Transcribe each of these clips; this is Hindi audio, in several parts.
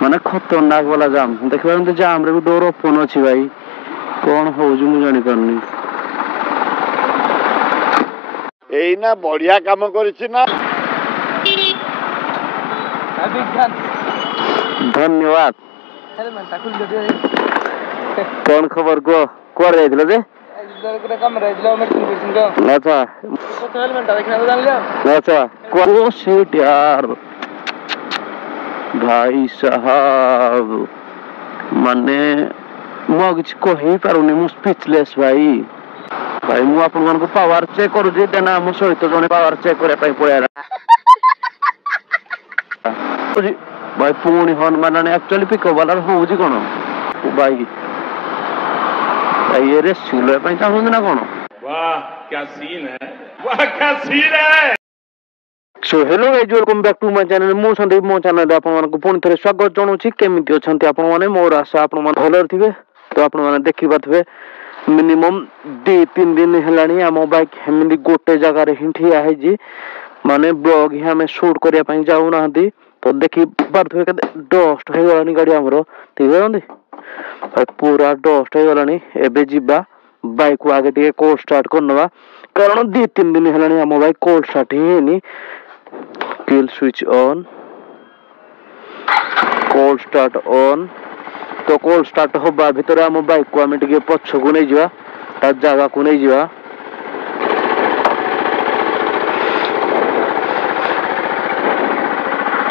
ମାନେ ଖତରନାକ ବାଲା ଜାମ୍। ଦେଖିବା ଏମିତି ଜାମ୍ ରେ ବି ଡୋର ଓପନ ଅଛି ଭାଇ, କଣ ହଉଛି ମୁଁ ଜାଣିପାରୁନି। ଏଇନା ବଢିଆ କାମ କରିଛି ନା। ଧନ୍ୟବାଦ। କଣ ଖବର କୁହ? କୁଆଡେ ଯାଇଥିଲ ଯେ? ଆଚ୍ଛା ଆଚ୍ଛା କୋ सीट यार भाई साहब ମାନେ ମୁଁ ଆଉ କିଛି କହିପାରୁନି, ମୁଁ ସ୍ପିଚଲେସ୍ ଭାଇ। ଭାଇ ମୁଁ ଆପଣମାନଙ୍କୁ ପାୱାର ଚେକ୍ କରୁଛି, ଦେନ ଆମ ସହିତ ଜଣେ ପାୱାର ଚେକ୍ କରିବା ପାଇଁ ପଳେଇଲା ଭାଇ। ପୁଣି ହର୍ନ ମାରିଲାଣି। ଆକ୍ଚୁଆଲି ପିକଅପ୍ ବାଲାର ହଉଛି କଣ ଭାଇ, ଭାଇ ଏ ରେସ୍କ୍ୟୁ କରିବା ପାଇଁ ଚାହୁଁଛନ୍ତି ନା କଣ? वाह क्या सीन है, वाह क्या सीन है। So hello guys, welcome back to my channel. मु संदीप, मो चैनल आपनको पुणी थे स्वागत जनाऊँ। केमिति अछंती आपण माने? मोर आशा आपण माने भलर थिबे। तो आपण माने देखि पाथबे मिनिमम 2-3 दिन हेलानी आम बाइक हेमिति गोटे जगह रे हिं ठिया है जी, माने ब्लॉग ही हमें शूट करिया पई जाऊ नाहंती। तो देखि पाथबे के डस्ट हे गलानी गाड़ी हमरो, ठीक है बंदी पूरा डस्ट हे गलानी। एबे जिबा बाइक को आगे टिके कोल्ड स्टार्ट करनवा, कारण 2-3 दिन हेलानी आम बाइक कोल्ड स्टार्ट हेनी। Kill switch on, cold start on. तो कोल्ड स्टार्ट होबा भितर आम बाइक को आम टिके पछ को नहीं जिवा, ता जगह को नहीं जिवा।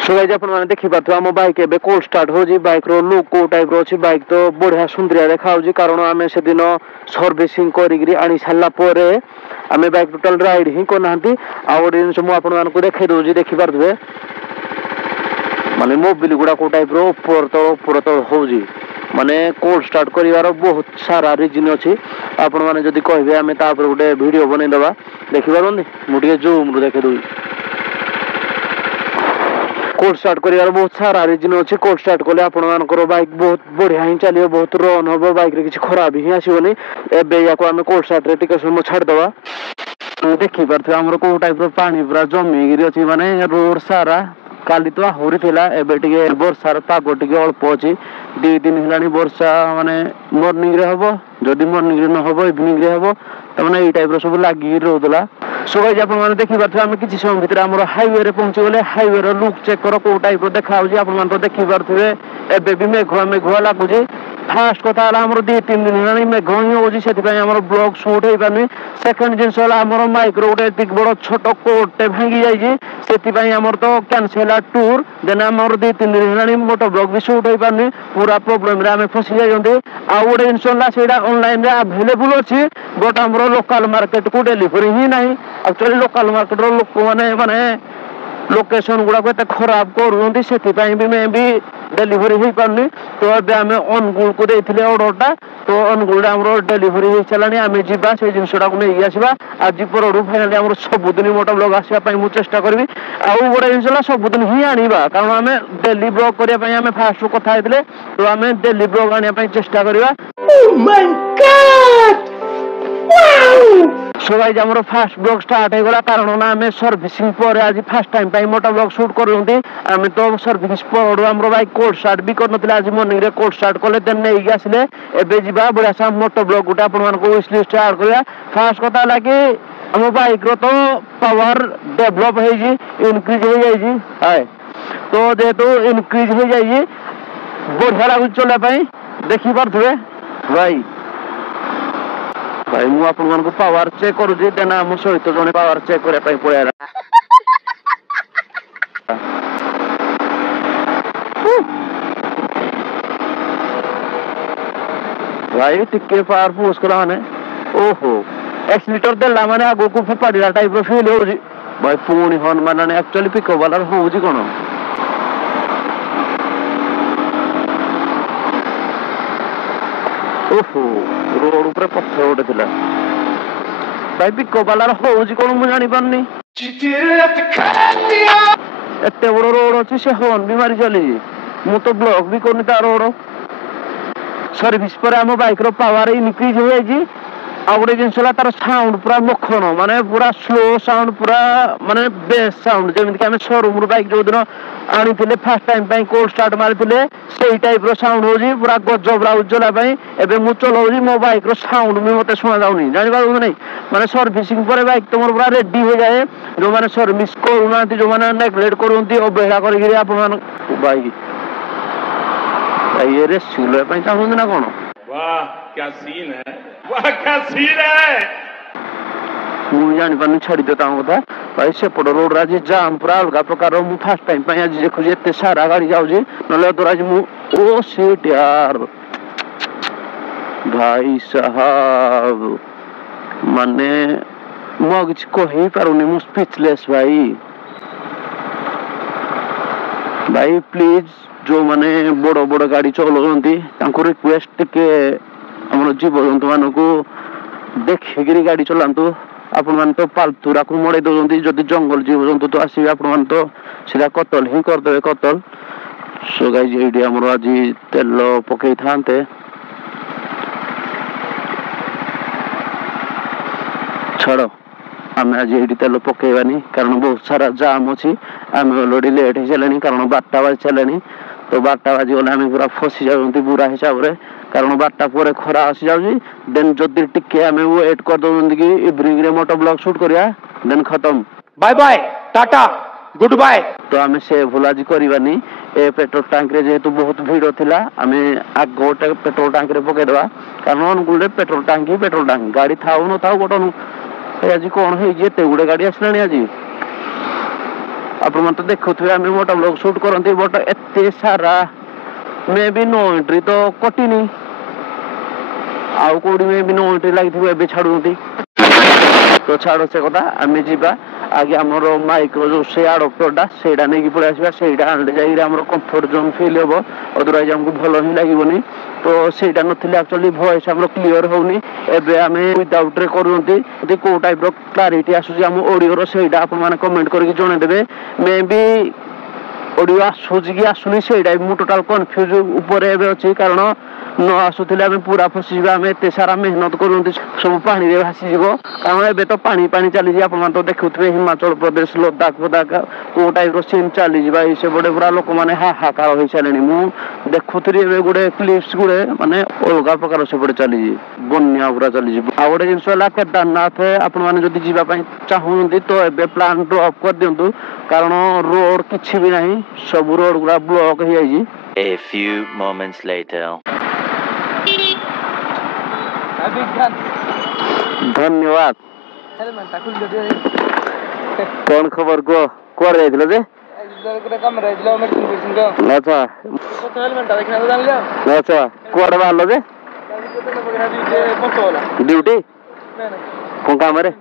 सो गाइस आपण माने देखि पाथो आम बाइक एबे कोल्ड स्टार्ट हो जी। बाइक रो लुक को टाइप रो अछि। बाइक तो बढ़िया सुंदरिया देखा होजी, कारण आमे से दिन सर्विसिंग करिगिरी आनी साला परे आमे बाइक टोटल राइड ही को नाहंती। आ ओडी जिंस मु आपण मानको देखै दोजी, देखि पारबे माने मोबिल गुडा को टाइप रो ऊपर तो होजी। माने कोल्ड स्टार्ट करिवार बहुत सारा रीजन अछि। आपण माने जदी कहबे आमे ता पर गुटे वीडियो बनै दबा, देखि पारबे मु टिके जूम रो देखै दोई। कोल्ड स्टार्ट करिवार बहुत सारा रीजन अछि। कोल्ड स्टार्ट कले आपण मानकर बाइक बहुत बढ़िया ही चलियो, बहुत रन होबो, बाइक रे किछि खराब ही आसीबोनी। एबे याको आमे कोल्ड स्टार्ट रे टिके समय छाड़ दबा। देखि पारथि हमरो को टाइप रो पानी पूरा जमी गिरी अछि, माने रोड सारा काली तो आहुरी थिला। एबे टिके वर्षार पाग टिके अल्प अछि। 2 दिन हेलानी वर्षा, माने मॉर्निंग रे हबो, जदी मॉर्निंग रे न हबो इवनिंग रे हबो, त माने ए टाइप रो सब लागी रहउतला। सो गाइस आपण माने देखि पारथि हम किछि समय भितर हमरो हाईवे रे पहुंची गेले। हाईवे रो लुक चेक करो को टाइप रो देखा होजी। आपण मान तो देखि पारथिबे एबे भी मेघुआ लागुजी। फास्ट कथा हला हमरो 2-3 दिन हेलानी मेघ ही होजी, सेति पय हमरो ब्लॉग शूट हे पानी। सेकंड जिंस हला हमरो माइक्रो गुटे एतिक बड़ छोट कोटे भांगी जाईजी, सेति पय हमरो तो कैंसिल टूर। देन हमरो 2-3 दिन हेलानी मोटो ब्लॉग भी शूट हे पानी। पूरा प्रॉब्लम रे हमें फसी जायंती। आ गुटे जिंस हला सेडा ऑनलाइन रे अवेलेबल अछि, बट हमरो लोकल मार्केट को डिलीवरी ही नाही। एक्चुअली लोकल मार्केट रो लोक माने लोकेशन गुडा को एते खराब करूंती, सेति पय भी मैं भी डिलीवरी ही पानी। तो एबे हमें अनुगुल को देथिले ऑर्डरटा, तो अनुगुल हमरो डिलीवरी ही चलानी। हमें जिबा से जिंसडा को नै आसीबा। आज परडू फाइनली हमरो सब दिन मोटो ब्लॉग आसीबा पय मु चेष्टा करबी। आ गुडा जिंसला सब दिन ही आनीबा, कारण हमें डेली ब्लॉग करिया पय हमें फास्ट कथा हेतले। तो हमें डेली ब्लॉग आनिया पय चेष्टा करबा। Oh my God, wow. So guys हमरो फास्ट ब्लॉग स्टार्ट हे गला, कारण ना हमें सर्विसिंग पर आज फर्स्ट टाइम पय मोटो ब्लॉग शूट करलुंती। हमें तो सर्विस पर हमरो बाइक कोल्ड स्टार्ट भी कर नथिला। आज मॉर्निंग रे कोल्ड स्टार्ट कले, देन नै आसीले। एबे जिबा बढिया सा मोटो ब्लॉग गुटा आपण मान को विश लिस्ट ऐड करिया। फास्ट कथा लागी हम बाइक रो तो पावर डेवलप हे जी, इंक्रीज हो जाई जी। हाय तो जेतु इंक्रीज हो जाई जी, बढ़िया लागु चले पय देखि पारथबे भाई। भाई मु आपण मान को पावर चेक करू जे, देना हम सहित जने पावर चेक करे पय पळेला। भाई टिके पावर पुश कला माने ओहो एक्सीलेटर देला माने आगो को फपाडीला टाइप रो फील होजी। भाई पुणी हॉर्न मारलानी। एक्चुअली पिकअप वाला होजी कोन ओहो रोड ऊपर पत्थर उठे थिला। भाई पिकअप वाला होजी कोन मु जानि पारनी। एते बड़ रोड अछि, से हॉर्न भी मारी चली। मु तो ब्लॉक भी करनी ता रोड। सर्विस पर हम बाइक रो पावर इंक्रीज हो जाई जी। आ गुटे जिंसला तार साउंड पूरा मखन, माने पूरा स्लो साउंड, पूरा माने बेस साउंड, जेमिति कि हम शोरूम रो बाइक जो दिन आनी फास्ट टाइम कोल्ड स्टार्ट मारी से टाइप साउंड हो पूरा गजबरा उज्जला एबे मु चलाऊँ मो बाइक रो साउंड भी मत शुणा जाऊनी जानी पार नहीं माने सर्विसिंग पर बाइक तुम पूरा रेडी हो जाए जो मैंने सर्विस करूना जो मैंने नेग्लेक्ट करती अवहेला कर बाइक ये रेस्क्यू चाहूँ ना कौन वाह क्या सीन है वाह क्या सीन है मुझे जानी पानी छाड़ी दे कथा भाई सेपट रोड आज जाम पूरा अलग प्रकार फास्ट टाइम आज देखुची एत सारा गाड़ी जाऊँगी ना आज ओ सीट यार भाई साहब माने मु किसी कही पारुनी मु स्पीचलेस भाई प्लीज जो माने बड़ बड़ गाड़ी चलाउंती रिक्वेस्ट टिके आम जीवजंतु मान को देखिकी गाड़ी चलातु आपण मान तो पालतुरा को मड़े दौरान जदि जंगल जीवजंतु तो आसवे आपण मान तो सीधा कतल ही करदे कतल सो गाइस ये आम आज तेल पकई था छड़ आम आज ये तेल पकईबानी कारण बहुत सारा जाम अच्छी आम अलरेडी लेट हो सारे कारण 12टा बाजी सारे तो 12टा बाजी गले आम पूरा फसी जाती बुरा हिसाब से कारण 12टा पर खरा आसी जाऊँगी देन जदि टिके आम वेट कर दौरान कि इवनिंग रे मोटो ब्लॉग शूट करिया देन खत्म bye bye tata good bye तो आम से भूल आज करवानी ए पेट्रोल टांक रे जेहेतु बहुत भीड़ थिला आम आग गोटे पेट्रोल टांक रे पकईदवा कारण अनुकूल पेट्रोल टांक गाड़ी थाऊ न था गोटे आज कौन होते गुड़े गाड़ी आसला आज आप तो देखुए आम मोटा ब्लॉग शूट करती बट एत सारा मे भी नो एंट्री तो कटिनी आउ कौड़ी मे भी नो एंट्री लगी छाड़ती तो छाड़ से कथा आम जा आगे आमर माइक जो से आडप्टरटा से नहीं पलि आसवा से आने जाइए कंफर्ट जोन फिल हम अदरवाइज आमको भल ही लगनी तो सहीटा ना एक्चुअली वॉइस आम क्लीयर होनी एबे आम विदाउट रे करते कौ टाइप क्लारिटी आसूसी आम ऑडियो सेटा आपने कमेंट करके जनईदेवे मे बी ऑडियो आसूची कि आसुनी से मु टोटाल कन्फ्यूज उपर अच्छी कारण न आसुले आम पूरा फसीज आम एत सारा मेहनत कर सब पानी भासीज कारण एबे तो पानी पानी चली आप तो देखुए हिमाचल प्रदेश लद्दाख फद्दाख कौ टाइप सीन चली से बड़े पूरा लोक मैंने हाहाकार हो सारे मुझे देखुरी गोटे क्लिप्स गुड़े माने अलग प्रकार से पड़े चली बन्या पूरा चली आ गोटे जिन केदारनाथ आपने जब जावाई चाहूँगी तो ए प्लान ड्रॉप कर दिंतु कारण रोड किसी भी ना सब रोड गुड़ा ब्लॉक हो जाए A few moments later. धन्यवाद कौन खबर को कुआर जाइथिलो जे अच्छा अच्छा कुआर बाहरलो जे ड्यूटी कौन काम रे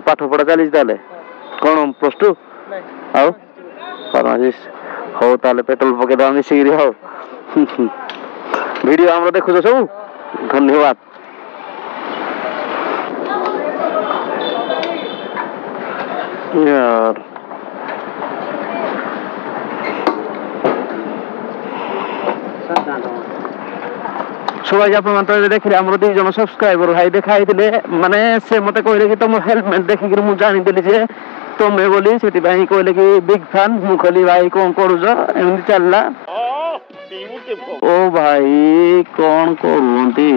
पाठ पढ़ा चली ताले कौन +2 आउ फार्मासिस्ट हो ताले पेट्रोल पकेदवा मिसिकिरी हो वीडियो आम देखुଛ सब धन्यवाद यार सुबह आप देखिए आम 2 जन सब्सक्राइबर भाई देखाई माने से मत कहले कि तुम हेलमेट देखिक मुझे जानी जे तुम्हें बोली से कहले कि बिग फैन मु कहली भाई कौन करुच एमती चलला ओ भाई कौन करती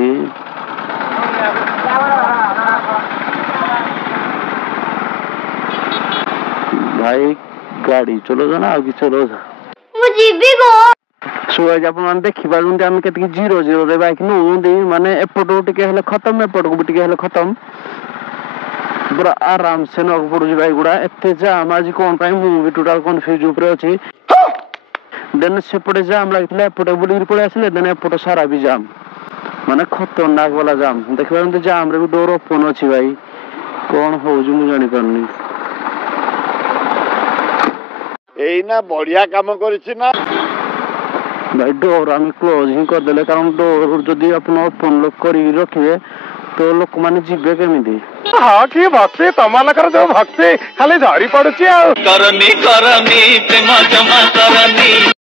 भाई गाड़ी चलो ना आगे चलो सुज आप देखिपार आम के 0-0 बाइक नौ माने एपटू टे खत्म एपट को भी खत्म पूरा आराम से नक पड़ू बाइक गुड़ा एत जाम आज कौन मुझे टोटाल कन्फ्यूज उपरे अच्छी देन सेपटे जाम लगी एपटे बुल पलि आसे देन एपट सारा भी जाम माने खतरनाक वाला जाम देखिए जाम रे भी डोर ओपन अच्छी भाई कौन हो जानी पारनी एना बढ़िया काम करिछि ना भाई डोर आम क्लोज ही करदे कारण डोर जदि अपन ओपन लॉक कर रखिए तो लोक माने जीवे केमिति हाँ कि भक्ति तमानकर जो भक्ति खाली झरी पड़ुची करनी करनी प्रेम जमा करनी